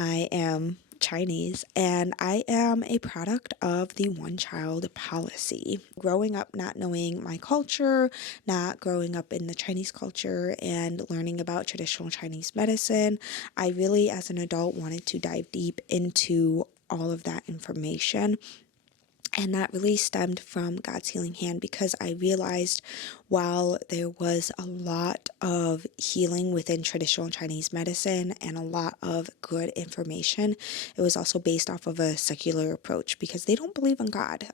I am Chinese and I am a product of the one child policy. Growing up not knowing my culture, not growing up in the Chinese culture and learning about traditional Chinese medicine, I really as an adult wanted to dive deep into all of that information. And that really stemmed from God's healing hand because I realized while there was a lot of healing within traditional Chinese medicine and a lot of good information, it was also based off of a secular approach because they don't believe in God.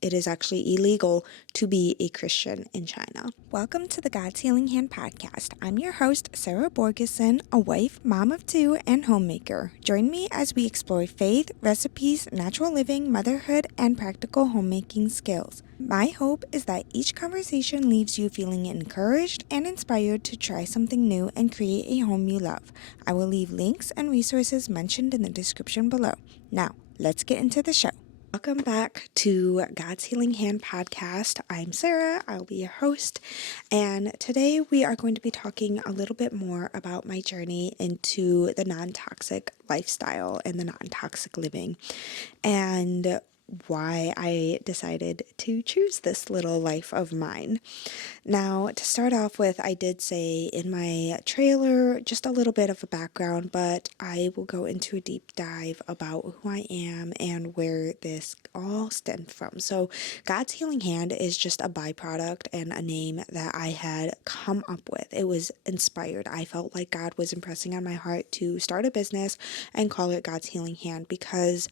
It is actually illegal to be a Christian in China. Welcome to the God's Healing Hand podcast. I'm your host, Sarah Borgeson, a wife, mom of two, and homemaker. Join me as we explore faith, recipes, natural living, motherhood, and practical homemaking skills. My hope is that each conversation leaves you feeling encouraged and inspired to try something new and create a home you love. I will leave links and resources mentioned in the description below. Now, let's get into the show. Welcome back to God's Healing Hand podcast. I'm Sarah. I'll be your host. And today we are going to be talking a little bit more about my journey into the non-toxic lifestyle and the non-toxic living and why I decided to choose this little life of mine. Now, to start off with, I did say in my trailer just a little bit of a background, but I will go into a deep dive about who I am and where this all stemmed from. So, God's Healing Hand is just a byproduct and a name that I had come up with. It was inspired. I felt like God was impressing on my heart to start a business and call it God's Healing Hand because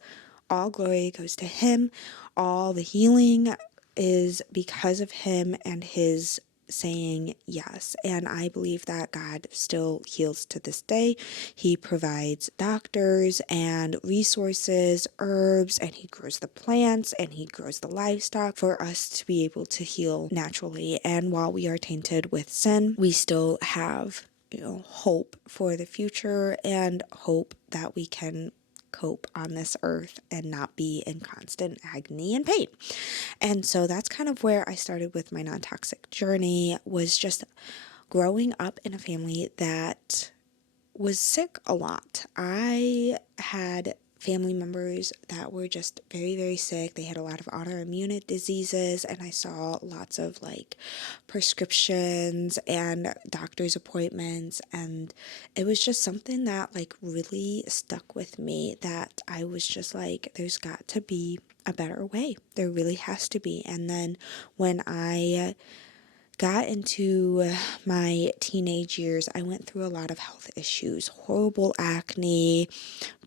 all glory goes to Him. All the healing is because of Him and His saying yes. And I believe that God still heals to this day. He provides doctors and resources, herbs, and He grows the plants and He grows the livestock for us to be able to heal naturally. And while we are tainted with sin, we still have, hope for the future and hope that we can cope on this earth and not be in constant agony and pain. And so that's kind of where I started with my non-toxic journey, was just growing up in a family that was sick a lot. I had family members that were just very, very sick. They had a lot of autoimmune diseases, and I saw lots of prescriptions and doctor's appointments, and it was just something that really stuck with me, that I was just like, there's got to be a better way. There really has to be. And then when I got into my teenage years, I went through a lot of health issues, horrible acne,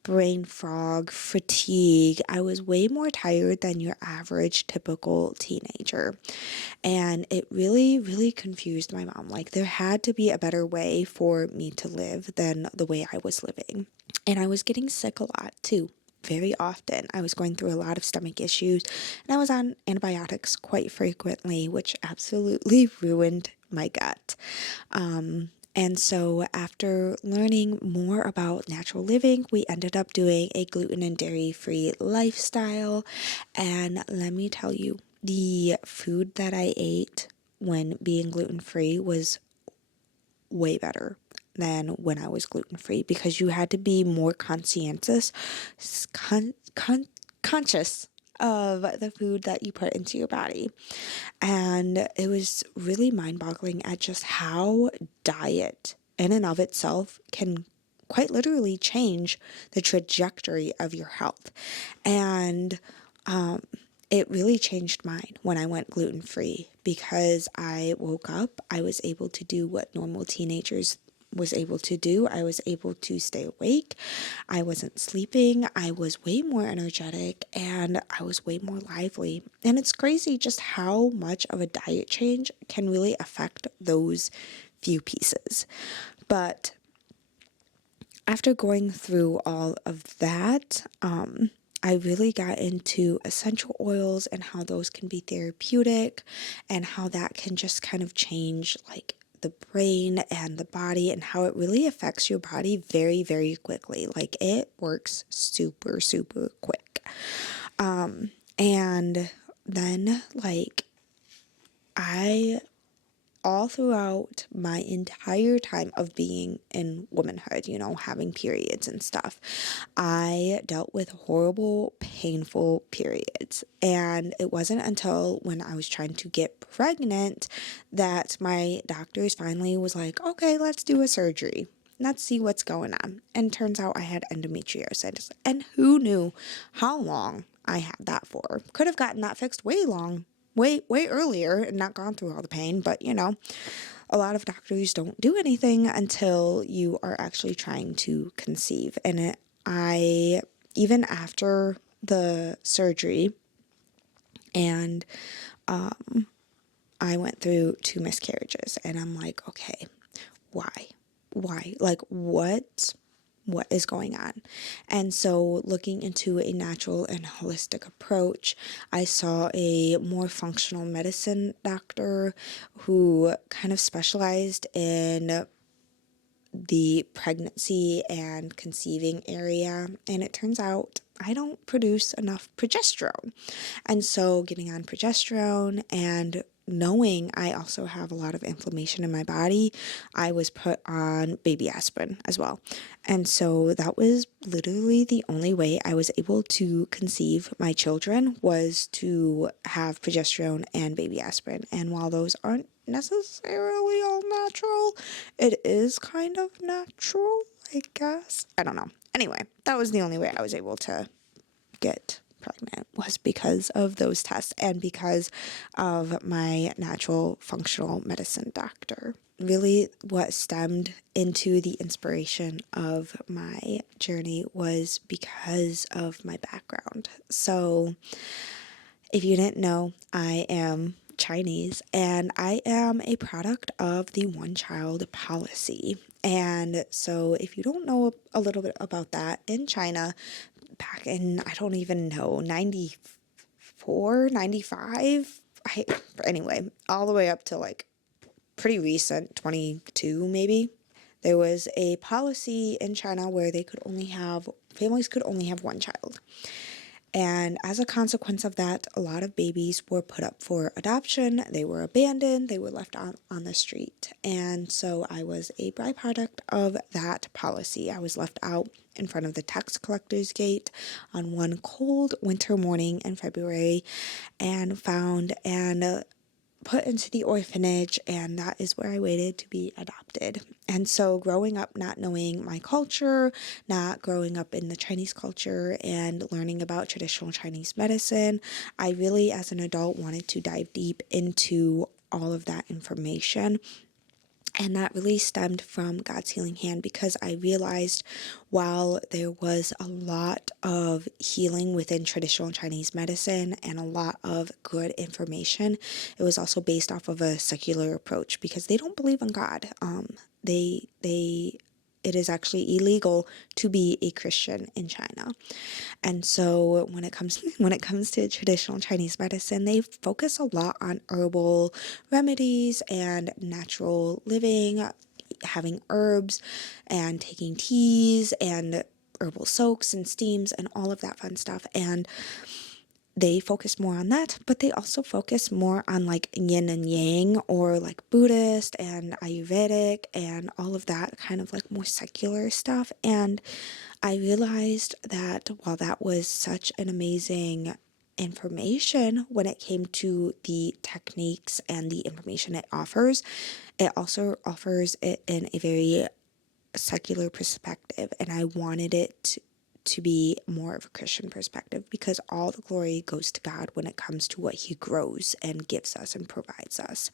brain fog, fatigue. I was way more tired than your average typical teenager. And it really, really confused my mom. There had to be a better way for me to live than the way I was living. And I was getting sick a lot too. Very often. I was going through a lot of stomach issues and I was on antibiotics quite frequently, which absolutely ruined my gut. And so after learning more about natural living, we ended up doing a gluten and dairy-free lifestyle. And let me tell you, the food that I ate when being gluten-free was way better than when I was gluten-free, because you had to be more conscientious, conscious of the food that you put into your body. And it was really mind-boggling at just how diet in and of itself can quite literally change the trajectory of your health. And it really changed mine when I went gluten-free, because I woke up, I was able to do what normal teenagers was able to do. I was able to stay awake. I wasn't sleeping. I was way more energetic and I was way more lively. And it's crazy just how much of a diet change can really affect those few pieces. But after going through all of that, I really got into essential oils and how those can be therapeutic and how that can just kind of change the brain and the body, and how it really affects your body very, very quickly. It works super, super quick. And then I all throughout my entire time of being in womanhood, having periods and stuff, I dealt with horrible, painful periods. And it wasn't until when I was trying to get pregnant that my doctors finally was like, okay, let's do a surgery. Let's see what's going on. And turns out I had endometriosis. And who knew how long I had that for? Could have gotten that fixed way earlier and not gone through all the pain. But, a lot of doctors don't do anything until you are actually trying to conceive. And I, even after the surgery, and I went through 2 miscarriages, and I'm like, okay, why? Like, what is going on? And so looking into a natural and holistic approach, I saw a more functional medicine doctor who kind of specialized in the pregnancy and conceiving area, and it turns out I don't produce enough progesterone. And so getting on progesterone and knowing I also have a lot of inflammation in my body, I was put on baby aspirin as well. And so that was literally the only way I was able to conceive my children, was to have progesterone and baby aspirin. And while those aren't necessarily all natural, it is kind of natural, I guess. I don't know. Anyway, that was the only way I was able to get pregnant, was because of those tests and because of my natural functional medicine doctor. Really, what stemmed into the inspiration of my journey was because of my background. So, if you didn't know, I am Chinese, and I am a product of the one child policy. And so, if you don't know a little bit about that, in China, back in, I don't even know, 94, 95, anyway, all the way up to like pretty recent, 22 maybe, there was a policy in China where families could only have one child. And as a consequence of that, a lot of babies were put up for adoption, they were abandoned, they were left on the street. And so I was a byproduct of that policy. I was left out in front of the tax collector's gate on one cold winter morning in February, and found and put into the orphanage, and that is where I waited to be adopted. And so growing up not knowing my culture, not growing up in the Chinese culture and learning about traditional Chinese medicine, I really as an adult wanted to dive deep into all of that information. And that really stemmed from God's healing hand, because I realized while there was a lot of healing within traditional Chinese medicine and a lot of good information, it was also based off of a secular approach, because they don't believe in God. It is actually illegal to be a Christian in China. And so when it comes to traditional Chinese medicine, they focus a lot on herbal remedies and natural living, having herbs and taking teas and herbal soaks and steams and all of that fun stuff. And they focus more on that, but they also focus more on like yin and yang, or like Buddhist and Ayurvedic and all of that kind of like more secular stuff. And I realized that while that was such an amazing information when it came to the techniques and the information it also offers it in a very secular perspective. And I wanted it to be more of a Christian perspective, because all the glory goes to God when it comes to what he grows and gives us and provides us.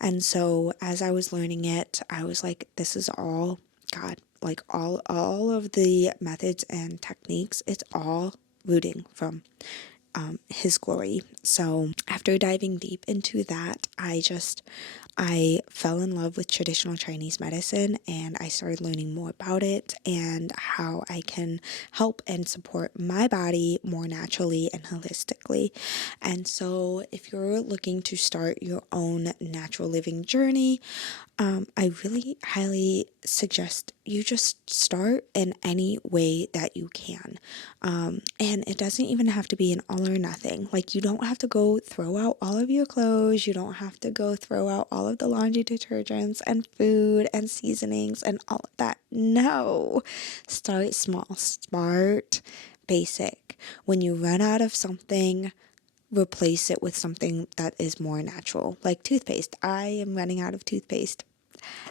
And so as I was learning it, I was like, this is all God. Like all of the methods and techniques, it's all rooting from his glory. So after diving deep into that, I fell in love with traditional Chinese medicine, and I started learning more about it and how I can help and support my body more naturally and holistically. And so if you're looking to start your own natural living journey, I really highly suggest you just start in any way that you can. And it doesn't even have to be an all or nothing. Like, you don't have to go throw out all of your clothes. You don't have to go throw out all of the laundry detergents and food and seasonings and all of that. No. Start small. Start basic. When you run out of something, replace it with something that is more natural, like toothpaste. I am running out of toothpaste.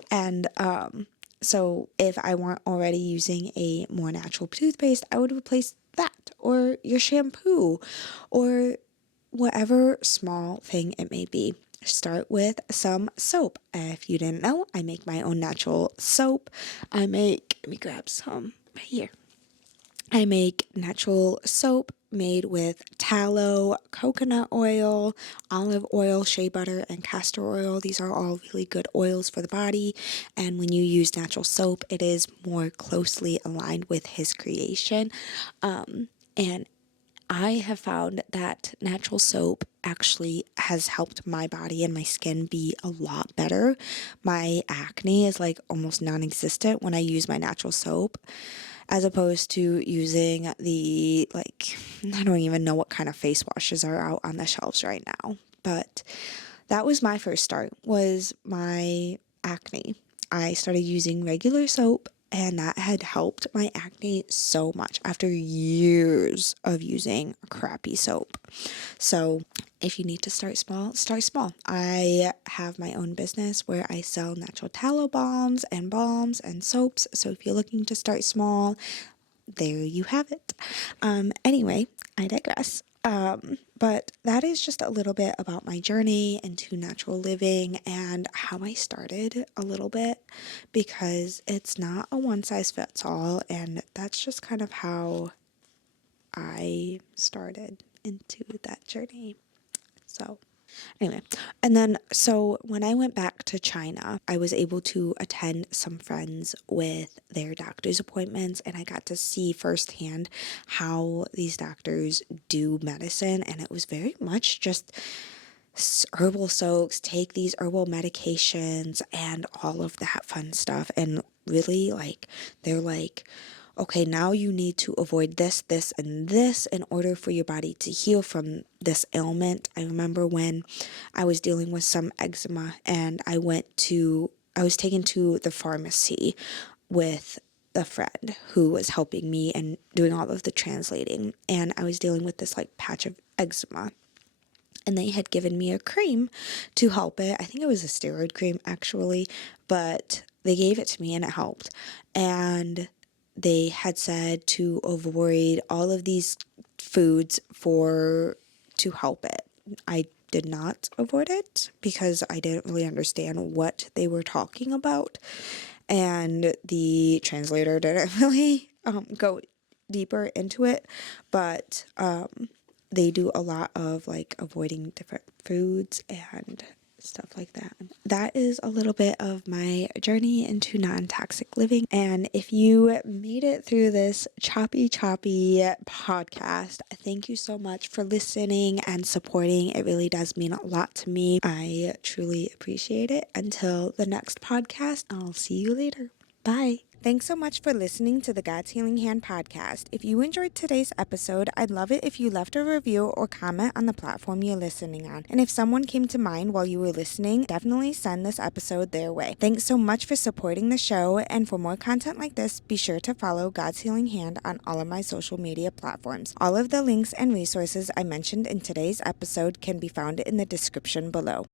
And so if I weren't already using a more natural toothpaste, I would replace that or your shampoo or whatever small thing it may be. Start with some soap. If you didn't know, I make my own natural soap. Let me grab some right here. I make natural soap made with tallow, coconut oil, olive oil, shea butter, and castor oil. These are all really good oils for the body. And when you use natural soap, it is more closely aligned with his creation. And I have found that natural soap actually has helped my body and my skin be a lot better. My acne is like almost non-existent when I use my natural soap, as opposed to using the, like, I don't even know what kind of face washes are out on the shelves right now. But that was my first start, was my acne. I started using regular soap, and that had helped my acne so much after years of using crappy soap. So if you need to start small, start small. I have my own business where I sell natural tallow balms and soaps. So if you're looking to start small, there you have it. Anyway, I digress. But that is just a little bit about my journey into natural living and how I started a little bit, because it's not a one size fits all, and that's just kind of how I started into that journey. So anyway, and then so when I went back to China, I was able to attend some friends with their doctor's appointments, and I got to see firsthand how these doctors do medicine, and it was very much just herbal soaks, take these herbal medications, and all of that fun stuff. And really, like, they're like, okay, now you need to avoid this, this, and this in order for your body to heal from this ailment. I remember when I was dealing with some eczema, and I was taken to the pharmacy with a friend who was helping me and doing all of the translating. And I was dealing with this like patch of eczema, and they had given me a cream to help it. I think it was a steroid cream actually, but they gave it to me and it helped. And they had said to avoid all of these foods to help it. I did not avoid it because I didn't really understand what they were talking about, and the translator didn't really go deeper into it, but they do a lot of like avoiding different foods and stuff like that. That is a little bit of my journey into non-toxic living. And if you made it through this choppy podcast, thank you so much for listening and supporting. It really does mean a lot to me. I truly appreciate it. Until the next podcast, I'll see you later. Bye. Thanks so much for listening to the God's Healing Hand podcast. If you enjoyed today's episode, I'd love it if you left a review or comment on the platform you're listening on. And if someone came to mind while you were listening, definitely send this episode their way. Thanks so much for supporting the show, and for more content like this, be sure to follow God's Healing Hand on all of my social media platforms. All of the links and resources I mentioned in today's episode can be found in the description below.